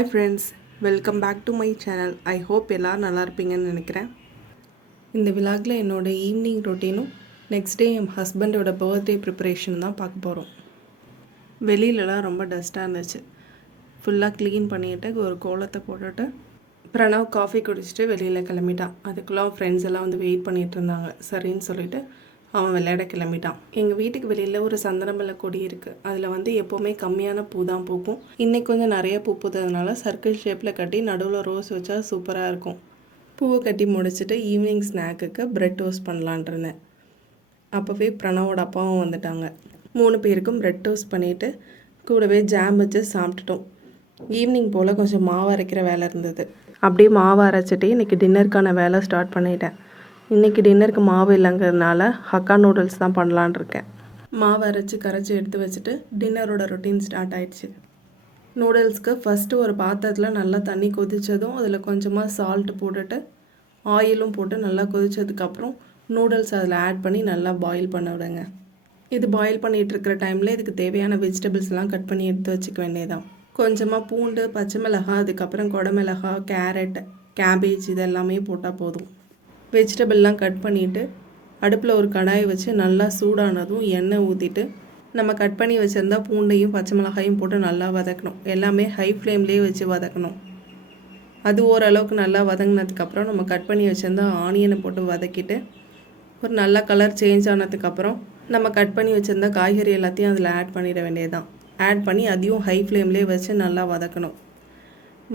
Hi friends, welcome back to my channel. I hope எல்லோரும் நல்லா இருப்பீங்கன்னு நினைக்கிறேன். இந்த விலாகில் என்னோடய ஈவினிங் ரொட்டீனும் நெக்ஸ்ட் டே என் ஹஸ்பண்டோட பர்த்டே ப்ரிப்பரேஷன் தான் பார்க்க போகிறோம். வெளியிலலாம் ரொம்ப டஸ்ட்டாக இருந்துச்சு. ஃபுல்லாக க்ளீன் பண்ணிவிட்டு ஒரு கோலத்தை போட்டுட்டு பிரணவ் காஃபி குடிச்சிட்டு வெளியில் கிளம்பிட்டான். அதுக்குள்ளே ஃப்ரெண்ட்ஸ் எல்லாம் வந்து வெயிட் பண்ணிகிட்டு இருந்தாங்க. சரின்னு சொல்லிவிட்டு அவன் விளையாட கிளம்பிட்டான். எங்கள் வீட்டுக்கு வெளியில் ஒரு சந்தனமல்லி கொடி இருக்குது. அதில் வந்து எப்போவுமே கம்மியான பூ தான் பூக்கும். இன்றைக்கி கொஞ்சம் நிறைய பூ பூத்ததுனால சர்க்கிள் ஷேப்பில் கட்டி நடுவில் ரோஸ் வச்சா சூப்பராக இருக்கும். பூவை கட்டி முடிச்சுட்டு ஈவினிங் ஸ்நாக்குக்கு ப்ரெட் டோஸ்ட் பண்ணலான் இருந்தேன். அப்போவே பிரணவோட அப்பாவும் வந்துட்டாங்க. 3 பேருக்கும் ப்ரெட் டோஸ்ட் பண்ணிவிட்டு கூடவே ஜாம் வச்சு சாப்பிட்டுட்டோம். ஈவினிங் போல் கொஞ்சம் மாவு அரைக்கிற வேலை இருந்தது. அப்படியே மாவு அரைச்சிட்டு இன்றைக்கி டின்னருக்கான வேலை ஸ்டார்ட் பண்ணிட்டேன். இன்றைக்கி டின்னருக்கு மாவு இல்லைங்கிறதுனால ஹக்கா நூடுல்ஸ் தான் பண்ணலான் இருக்கேன். மாவு அரைச்சி கரைச்சி எடுத்து வச்சுட்டு டின்னரோட ரொட்டீன் ஸ்டார்ட் ஆகிடுச்சு. நூடுல்ஸ்க்கு ஃபஸ்ட்டு ஒரு பாத்திரத்தில் நல்லா தண்ணி கொதித்ததும் அதில் கொஞ்சமாக சால்ட்டு போட்டுட்டு ஆயிலும் போட்டு நல்லா கொதித்ததுக்கப்புறம் நூடுல்ஸ் அதில் ஆட் பண்ணி நல்லா பாயில் பண்ண விடுங்க. இது பாயில் பண்ணிகிட்டு இருக்கிற டைமில் இதுக்கு தேவையான வெஜிடபிள்ஸ்லாம் கட் பண்ணி எடுத்து வச்சுக்க வேண்டியதான். கொஞ்சமாக பூண்டு, பச்சை மிளகாய், அதுக்கப்புறம் குடமிளகாய், கேரட், கேபேஜ் இதெல்லாமே போட்டால் போதும். வெஜிடபிள்லாம் கட் பண்ணிவிட்டு அடுப்பில் ஒரு கடாயை வச்சு நல்லா சூடானதும் எண்ணெய் ஊற்றிட்டு நம்ம கட் பண்ணி வச்சுருந்தா பூண்டையும் பச்சை மிளகாயும் போட்டு நல்லா வதக்கணும். எல்லாமே ஹை ஃப்ளேம்லேயே வச்சு வதக்கணும். அது ஓரளவுக்கு நல்லா வதங்கினதுக்கப்புறம் நம்ம கட் பண்ணி வச்சுருந்தா ஆனியனை போட்டு வதக்கிட்டு ஒரு நல்ல கலர் சேஞ்ச் ஆனதுக்கப்புறம் நம்ம கட் பண்ணி வச்சுருந்தா காய்கறி எல்லாத்தையும் அதில் ஆட் பண்ணிட வேண்டியதுதான். ஆட் பண்ணி அதையும் ஹை ஃப்ளேம்லேயே வச்சு நல்லா வதக்கணும்.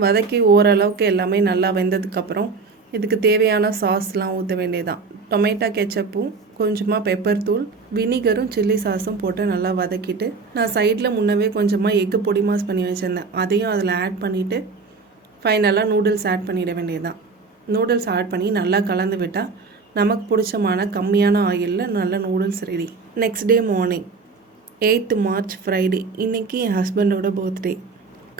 வதக்கி ஓரளவுக்கு எல்லாமே நல்லா வெந்ததுக்கப்புறம் இதுக்கு தேவையான சாஸ்லாம் ஊற்ற வேண்டியதான். டொமேட்டோ கெச்சப்பும் கொஞ்சமாக பெப்பர் தூள், வினிகரும் சில்லி சாஸும் போட்டு நல்லா வதக்கிட்டு நான் சைடில் முன்னவே கொஞ்சமாக எக்கு பொடி மாஸ் பண்ணி வச்சுருந்தேன். அதையும் அதில் ஆட் பண்ணிவிட்டு ஃபைனலாக நூடுல்ஸ் ஆட் பண்ணிட வேண்டியதுதான். நூடுல்ஸ் ஆட் பண்ணி நல்லா கலந்து விட்டால் நமக்கு பிடிச்சமான கம்மியான ஆயிலில் நல்ல noodles ready. Next day morning 8th March Friday. இன்றைக்கி என் ஹஸ்பண்டோட பர்த்டே.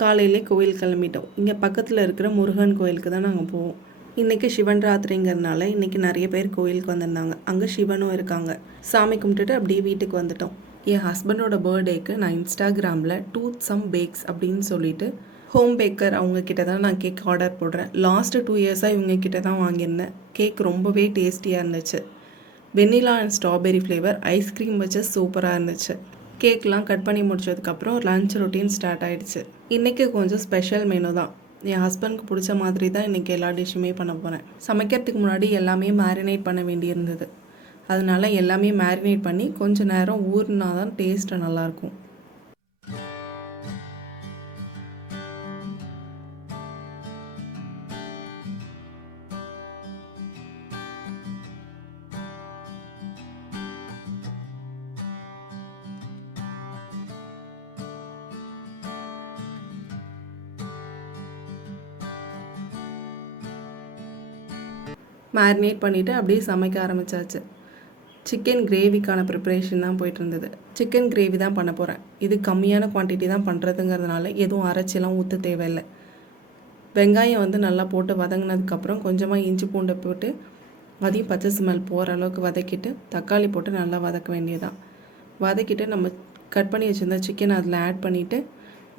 காலையிலே கோயில் கிளம்பிட்டோம். இங்கே பக்கத்தில் இருக்கிற முருகன் கோயிலுக்கு தான் நாங்கள் போவோம். இன்றைக்கி சிவன் ராத்திரிங்கிறதுனால இன்றைக்கி நிறைய பேர் கோயிலுக்கு வந்திருந்தாங்க. அங்கே சிவனும் இருக்காங்க. சாமி கும்பிட்டுட்டு அப்படியே வீட்டுக்கு வந்துட்டோம். என் ஹஸ்பண்டோட பர்த்டேக்கு நான் இன்ஸ்டாகிராமில் டூத் சம் பேக்ஸ் அப்படின்னு சொல்லிட்டு ஹோம் பேக்கர் அவங்கக்கிட்ட தான் நான் கேக் ஆர்டர் போடுறேன். லாஸ்ட்டு 2 இயர்ஸாக இவங்கக்கிட்ட தான் வாங்கியிருந்தேன். கேக் ரொம்பவே டேஸ்டியாக இருந்துச்சு. வெண்ணிலா அண்ட் ஸ்ட்ராபெரி ஃப்ளேவர் ஐஸ்கிரீம் வச்சு சூப்பராக இருந்துச்சு. கேக்லாம் கட் பண்ணி முடிச்சதுக்கப்புறம் லன்ச் ரொட்டீன் ஸ்டார்ட் ஆகிடுச்சு. இன்றைக்கி கொஞ்சம் ஸ்பெஷல் மெனு தான். என் ஹஸ்பண்டுக்கு பிடிச்ச மாதிரி தான் இன்றைக்கி எல்லா டிஷ்ஷுமே பண்ண போகிறேன். சமைக்கிறதுக்கு முன்னாடி எல்லாமே மேரினேட் பண்ண வேண்டியிருந்தது. அதனால எல்லாமே மேரினேட் பண்ணி கொஞ்சம் நேரம் ஊறினா தான் டேஸ்ட்டு நல்லாயிருக்கும். மேரினேட் பண்ணிவிட்டு அப்படியே சமைக்க ஆரம்பித்தாச்சு. சிக்கன் கிரேவிக்கான ப்ரிப்ரேஷன் தான் போயிட்டு இருந்தது. சிக்கன் கிரேவி தான் பண்ண போகிறேன். இது கம்மியான குவான்டிட்டி தான் பண்ணுறதுங்கிறதுனால எதுவும் அரைச்சிலாம் ஊற்ற தேவையில்லை. வெங்காயம் வந்து நல்லா போட்டு வதங்கினதுக்கப்புறம் கொஞ்சமாக இஞ்சி பூண்டை போட்டு அதையும் பச்சை ஸ்மெல் போகிற அளவுக்கு வதக்கிட்டு தக்காளி போட்டு நல்லா வதக்க வேண்டியதான். வதக்கிட்டு நம்ம கட் பண்ணி வச்சுருந்த சிக்கன் அதில் ஆட் பண்ணிவிட்டு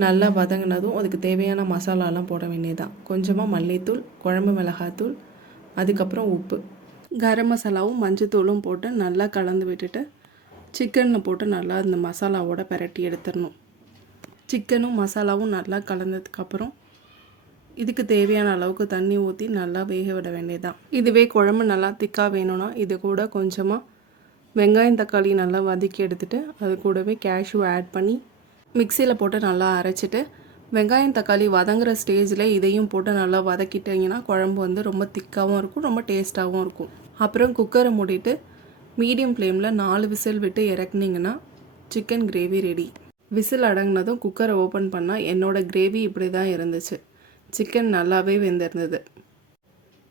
நல்லா வதங்கினதும் அதுக்கு தேவையான மசாலாலாம் போட வேண்டியதான். கொஞ்சமாக மல்லித்தூள், குழம்பு மிளகாத்தூள், அதுக்கப்புறம் உப்பு, கரம் மசாலாவும் மஞ்சத்தூளும் போட்டு நல்லா கலந்து விட்டுட்டு சிக்கனில் போட்டு நல்லா இந்த மசாலாவோட பிரட்டி எடுத்துடணும். சிக்கனும் மசாலாவும் நல்லா கலந்ததுக்கப்புறம் இதுக்கு தேவையான அளவுக்கு தண்ணி ஊற்றி நல்லா வேக விட வேண்டியதான். இதுவே குழம்பு நல்லா திக்காக வேணும்னா இது கூட கொஞ்சமாக வெங்காயம் தக்காளி நல்லா வதக்கி எடுத்துகிட்டு அது கூடவே கேஷ்யூ ஆட் பண்ணி மிக்சியில் போட்டு நல்லா அரைச்சிட்டு வெங்காயம் தக்காளி வதங்குற ஸ்டேஜில் இதையும் போட்டு நல்லா வதக்கிட்டிங்கன்னா குழம்பு வந்து ரொம்ப திக்காகவும் இருக்கும், ரொம்ப டேஸ்ட்டாகவும் இருக்கும். அப்புறம் குக்கரை மூடிட்டு மீடியம் ஃப்ளேமில் 4 விசில் விட்டு இறக்குனிங்கன்னா சிக்கன் கிரேவி ரெடி. விசில் அடங்கினதும் குக்கரை ஓப்பன் பண்ணால் என்னோடய கிரேவி இப்படி தான் இருந்துச்சு. சிக்கன் நல்லாவே வெந்திருந்தது.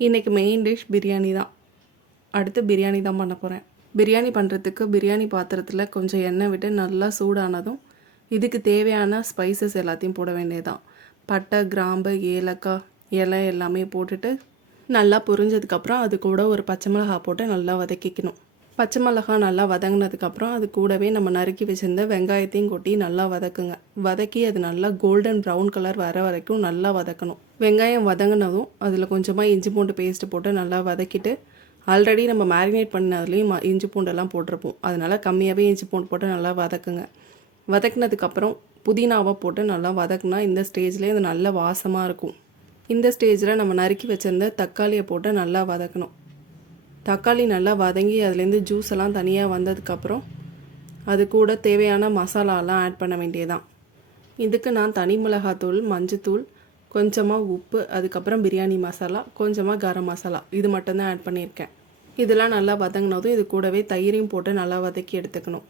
இன்றைக்கி மெயின் டிஷ் பிரியாணி தான். அடுத்து பிரியாணி தான் பண்ண போகிறேன். பிரியாணி பண்ணுறதுக்கு பிரியாணி பாத்திரத்தில் கொஞ்சம் எண்ணெய் விட்டு நல்லா சூடானதும் இதுக்கு தேவையான ஸ்பைசஸ் எல்லாத்தையும் போட வேண்டியதுதான். பட்டை, கிராம்பு, ஏலக்காய், இலை எல்லாமே போட்டுட்டு நல்லா பொரிஞ்சதுக்கப்புறம் அது கூட ஒரு பச்சை மிளகாய் போட்டு நல்லா வதக்கிக்கணும். பச்சை மிளகாய் நல்லா வதங்கினதுக்கப்புறம் அது கூடவே நம்ம நறுக்கி வச்சுருந்த வெங்காயத்தையும் கொட்டி நல்லா வதக்குங்க. வதக்கி அது நல்லா கோல்டன் ப்ரௌன் கலர் வர வரைக்கும் நல்லா வதக்கணும். வெங்காயம் வதங்கினதும் அதில் கொஞ்சமாக இஞ்சி பூண்டு பேஸ்ட்டு போட்டு நல்லா வதக்கிட்டு, ஆல்ரெடி நம்ம மேரினேட் பண்ணதுலேயும் இஞ்சி பூண்டெல்லாம் போட்டிருப்போம். அதனால் கம்மியாகவே இஞ்சி பூண்டு போட்டு நல்லா வதக்குங்க. வதக்கினதுக்கப்புறம் புதினாவை போட்டு நல்லா வதக்குனா இந்த ஸ்டேஜ்லேயே அது நல்ல வாசமாக இருக்கும். இந்த ஸ்டேஜில் நம்ம நறுக்கி வச்சுருந்த தக்காளியை போட்டு நல்லா வதக்கணும். தக்காளி நல்லா வதங்கி அதுலேருந்து ஜூஸ் எல்லாம் தனியாக வந்ததுக்கப்புறம் அது கூட தேவையான மசாலாலாம் ஆட் பண்ண வேண்டியதான். இதுக்கு நான் தனி மிளகாத்தூள், மஞ்சத்தூள், கொஞ்சமாக உப்பு, அதுக்கப்புறம் பிரியாணி மசாலா, கொஞ்சமாக கரம் மசாலா இது மட்டும்தான் ஆட் பண்ணியிருக்கேன். இதெல்லாம் நல்லா வதங்கினதும் இது கூடவே தயிரையும் போட்டு நல்லா வதக்கி எடுத்துக்கணும்.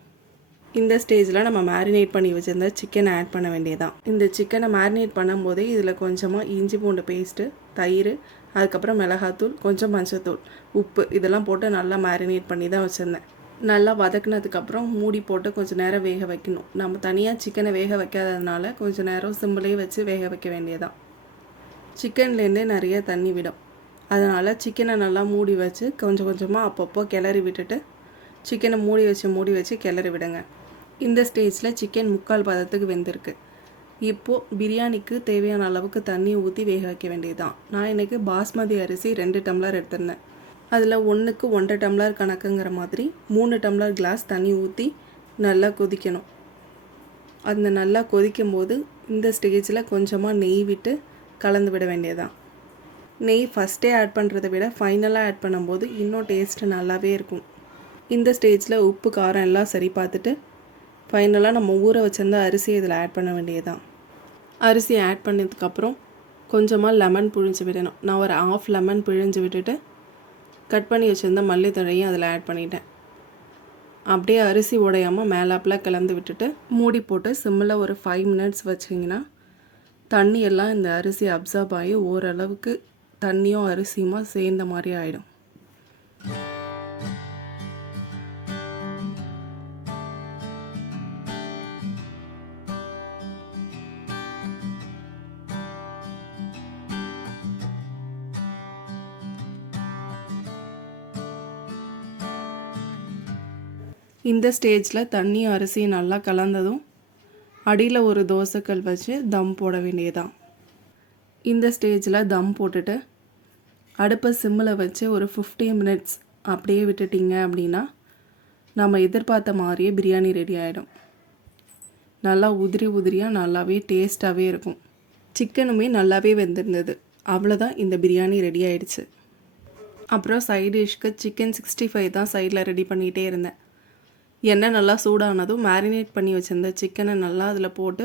இந்த ஸ்டேஜில் நம்ம மேரினேட் பண்ணி வச்சுருந்த சிக்கனை ஆட் பண்ண வேண்டியதான். இந்த சிக்கனை மேரினேட் பண்ணும்போதே இதில் கொஞ்சமாக இஞ்சி பூண்டு பேஸ்ட்டு, தயிர், அதுக்கப்புறம் மிளகாத்தூள், கொஞ்சம் மஞ்சத்தூள், உப்பு இதெல்லாம் போட்டு நல்லா மேரினேட் பண்ணி தான் வச்சுருந்தேன். நல்லா வதக்குனதுக்கப்புறம் மூடி போட்டு கொஞ்சம் நேரம் வேக வைக்கணும். நம்ம தனியாக சிக்கனை வேக வைக்காததுனால கொஞ்சம் நேரம் சிம்பிளே வச்சு வேக வைக்க வேண்டியதான். சிக்கன்லேருந்தே நிறைய தண்ணி விடும். அதனால் சிக்கனை நல்லா மூடி வச்சு கொஞ்சம் கொஞ்சமாக அப்பப்போ கிளறி விட்டுட்டு சிக்கனை மூடி வச்சு கிளறி விடுங்க. இந்த ஸ்டேஜில் சிக்கன் 3/4 பதத்துக்கு வெந்திருக்கு. இப்போது பிரியாணிக்கு தேவையான அளவுக்கு தண்ணி ஊற்றி வேக வைக்க வேண்டியதுதான். நான் இன்றைக்கி பாஸ்மதி அரிசி 2 டம்ளர் எடுத்திருந்தேன். அதில் 1க்கு 1.5 டம்ளர் கணக்குங்கிற மாதிரி 3 டம்ளர் கிளாஸ் தண்ணி ஊற்றி நல்லா கொதிக்கணும். அந்த நல்லா கொதிக்கும் போது இந்த ஸ்டேஜில் கொஞ்சமாக நெய் விட்டு கலந்து விட வேண்டியதுதான். நெய் ஃபஸ்ட்டே ஆட் பண்ணுறதை விட ஃபைனலாக ஆட் பண்ணும்போது இன்னும் டேஸ்ட்டு நல்லாவே இருக்கும். இந்த ஸ்டேஜில் உப்பு காரம் எல்லாம் சரி பார்த்துட்டு ஃபைனலாக நம்ம ஊற வச்சிருந்த அரிசியை இதில் ஆட் பண்ண வேண்டியதுதான். அரிசியை ஆட் பண்ணதுக்கப்புறம் கொஞ்சமாக லெமன் பிழிஞ்சு விடணும். நான் ஒரு 1/2 லெமன் பிழிஞ்சு விட்டுட்டு கட் பண்ணி வச்சுருந்த மல்லித்தழையும் அதில் ஆட் பண்ணிட்டேன். அப்படியே அரிசி உடையாமல் மேலாப்பில் கலந்து விட்டுட்டு மூடி போட்டு சிம்மில் ஒரு 5 மினிட்ஸ் வச்சிங்கன்னா தண்ணி எல்லாம் இந்த அரிசி அப்சார்ப் ஆகி ஓரளவுக்கு தண்ணியும் அரிசியுமா சேர்ந்த மாதிரி ஆகிடும். இந்த ஸ்டேஜில் தண்ணி அரிசி நல்லா கலந்ததும் அடியில் ஒரு தோசைக்கல் வச்சு தம் போட வேண்டியதான். இந்த ஸ்டேஜில் தம் போட்டுட்டு அடுப்பை சிம்மில் வச்சு ஒரு 15 மினிட்ஸ் அப்படியே விட்டுட்டிங்க அப்படின்னா நம்ம எதிர்பார்த்த மாதிரியே பிரியாணி ரெடி ஆகிடும். நல்லா உதிரியாக நல்லாவே டேஸ்ட்டாகவே இருக்கும். சிக்கனுமே நல்லாவே வெந்திருந்தது. அவ்வளோதான், இந்த பிரியாணி ரெடி ஆகிடுச்சு. அப்புறம் சைட் டிஷ்க்கு சிக்கன் 65 தான் சைடில் ரெடி பண்ணிகிட்டே இருந்தேன். எண்ணெய் நல்லா சூடானதும் மேரினேட் பண்ணி வச்சுருந்த சிக்கனை நல்லா அதில் போட்டு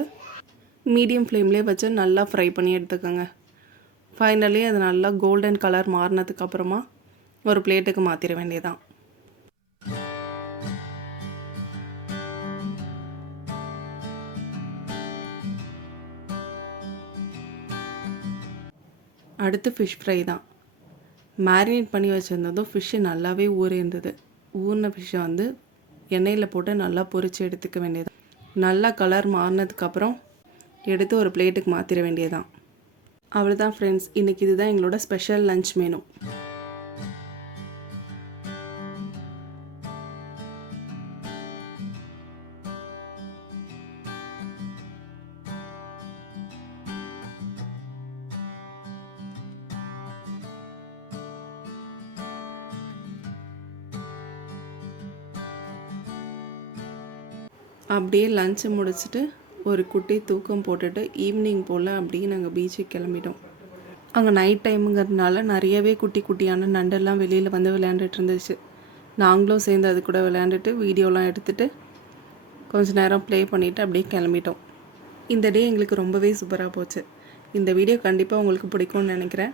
மீடியம் ஃப்ளேம்லேயே வச்சு நல்லா ஃப்ரை பண்ணி எடுத்துக்கோங்க. ஃபைனலி அது நல்லா கோல்டன் கலர் மாறினதுக்கப்புறமா ஒரு பிளேட்டுக்கு மாற்றிட வேண்டியதான். அடுத்து ஃபிஷ் ஃப்ரை தான். மேரினேட் பண்ணி வச்சுருந்ததும் ஃபிஷ்ஷு நல்லாவே ஊறியிருந்தது. ஊறின ஃபிஷ்ஷை வந்து எண்ணெயில் போட்டு நல்லா பொரித்து எடுத்துக்க வேண்டியது. நல்லா கலர் மாறினதுக்கப்புறம் எடுத்து ஒரு பிளேட்டுக்கு மாற்றிட வேண்டியதான். அவ்வளோதான் ஃப்ரெண்ட்ஸ், இன்றைக்கி இதுதான் எங்களோட ஸ்பெஷல் லன்ச் மெனு. அப்படியே லஞ்சு முடிச்சுட்டு ஒரு குட்டி தூக்கம் போட்டுட்டு ஈவினிங் போல் அப்படியே நாங்கள் பீச்சுக்கு கிளம்பிட்டோம். அங்கே நைட் டைமுங்கிறதுனால நிறையவே குட்டியான நண்டெல்லாம் வெளியில் வந்து விளையாண்டுட்டு இருந்துச்சு. நாங்களும் சேர்ந்து அது கூட விளையாண்டுட்டு வீடியோலாம் எடுத்துகிட்டு கொஞ்சம் நேரம் ப்ளே பண்ணிவிட்டு அப்படியே கிளம்பிட்டோம். இந்த டே எங்களுக்கு ரொம்பவே சூப்பராக போச்சு. இந்த வீடியோ கண்டிப்பாக உங்களுக்கு பிடிக்கும்னு நினைக்கிறேன்.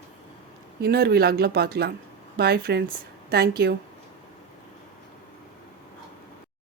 இன்னொரு விலாகில் பார்க்கலாம். Bye friends, thank you.